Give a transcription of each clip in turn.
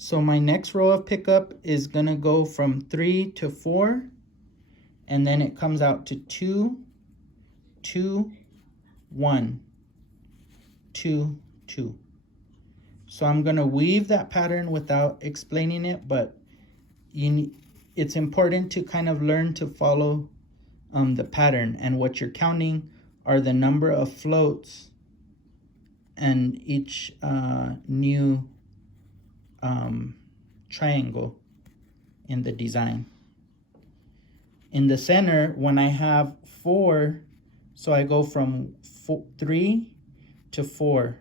So my next row of pickup is gonna go from 3 to 4, and then it comes out to 2, 2, 1, 2, 2. So I'm gonna weave that pattern without explaining it, but it's important to kind of learn to follow the pattern, and what you're counting are the number of floats and each new triangle in the design. In the center, when I have 4, so I go from 3 to 4,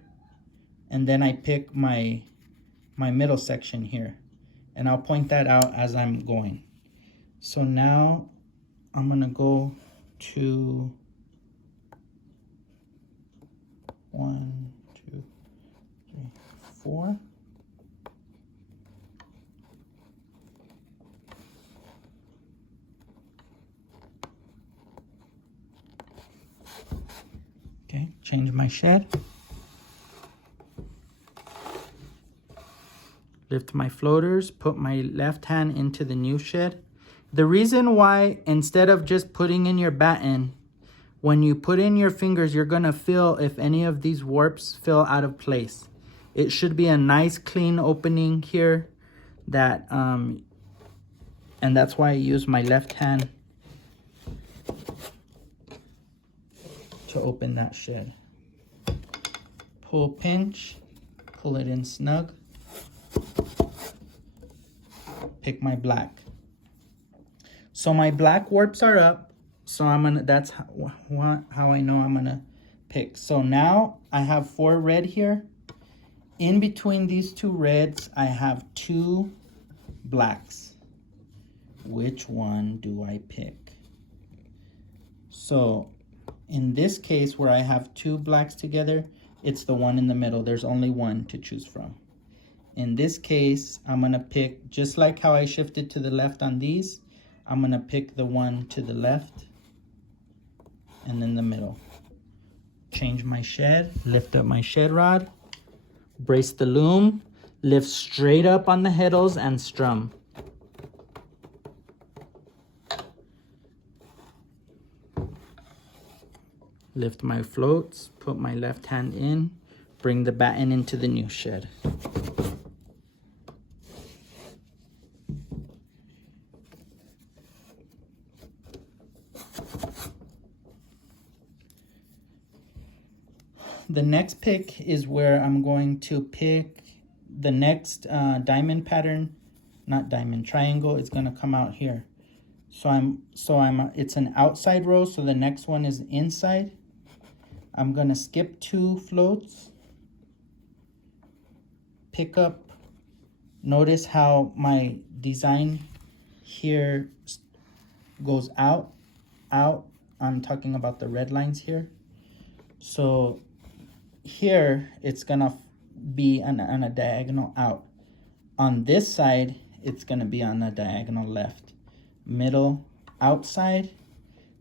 and then I pick my middle section here, and I'll point that out as I'm going. So now I'm gonna go to 1, 2, 3, 4. Okay, change my shed. Lift my floaters, put my left hand into the new shed. The reason why, instead of just putting in your batten, when you put in your fingers, you're gonna feel if any of these warps feel out of place. It should be a nice clean opening here, that and that's why I use my left hand to open that shed. Pull, pinch, pull it in snug. Pick my black. So my black warps are up. So that's how I know I'm gonna pick. So now I have 4 red here. In between these 2 reds, I have 2 blacks. Which one do I pick? So in this case, where I have 2 blacks together, it's the one in the middle. There's only one to choose from. In this case, I'm gonna pick, just like how I shifted to the left on these, I'm gonna pick the one to the left and then the middle. Change my shed, lift up my shed rod, brace the loom, lift straight up on the heddles and strum. Lift my floats, put my left hand in, bring the batten into the new shed. The next pick is where I'm going to pick the next diamond pattern, not diamond, triangle is gonna come out here. It's an outside row, so the next one is inside. I'm gonna skip 2 floats, pick up, notice how my design here goes out. I'm talking about the red lines here. So here it's gonna be on a diagonal out. On this side, it's gonna be on a diagonal left. Middle, outside,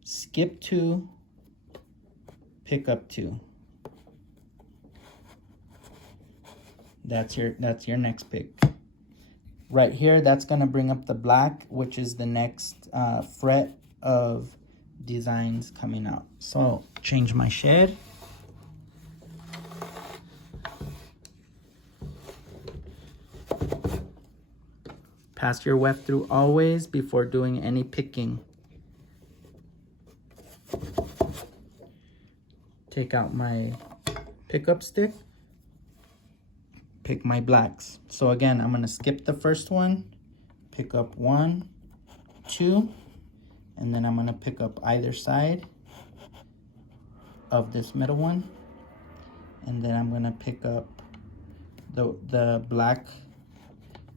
skip 2, pick up 2. That's your next pick. Right here, that's gonna bring up the black, which is the next fret of designs coming out. So change my shed. Pass your weft through always before doing any picking. Take out my pickup stick. Pick my blacks. So again, I'm gonna skip the first one, pick up 1, 2, and then I'm gonna pick up either side of this middle one. And then I'm gonna pick up the black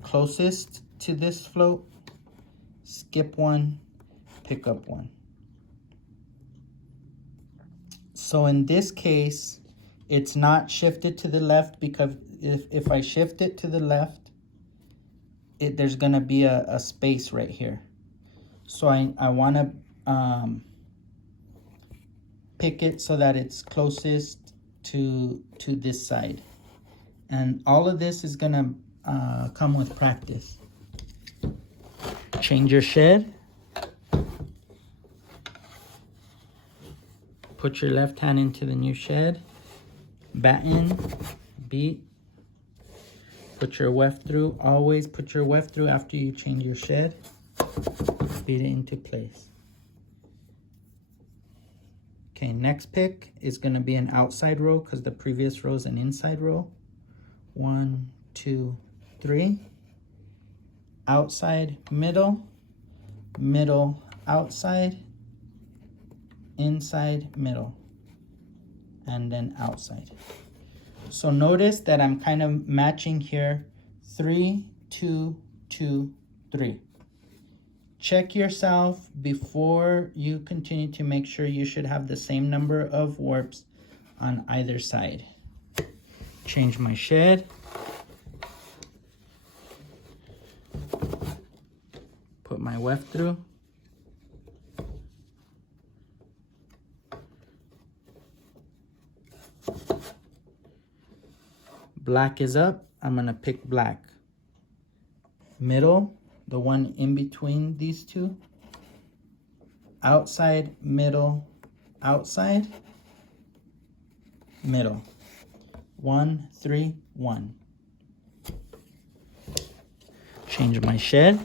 closest to this float, skip 1, pick up 1. So in this case, it's not shifted to the left, because if I shift it to the left, there's gonna be a space right here. So I wanna pick it so that it's closest to this side. And all of this is gonna come with practice. Change your shed. Put your left hand into the new shed. Batten, beat. Put your weft through. Always put your weft through after you change your shed. Beat it into place. Okay, next pick is going to be an outside row because the previous row is an inside row. 1, 2, 3. Outside, middle, middle, outside, inside, middle, and then outside. So notice that I'm kind of matching here 3, 2, 2, 3. Check yourself before you continue to make sure you should have the same number of warps on either side. Change my shed. Put my weft through. Black is up. I'm going to pick black. Middle, the one in between these two. Outside, middle, outside, middle. 1, 3, 1. Change my shed.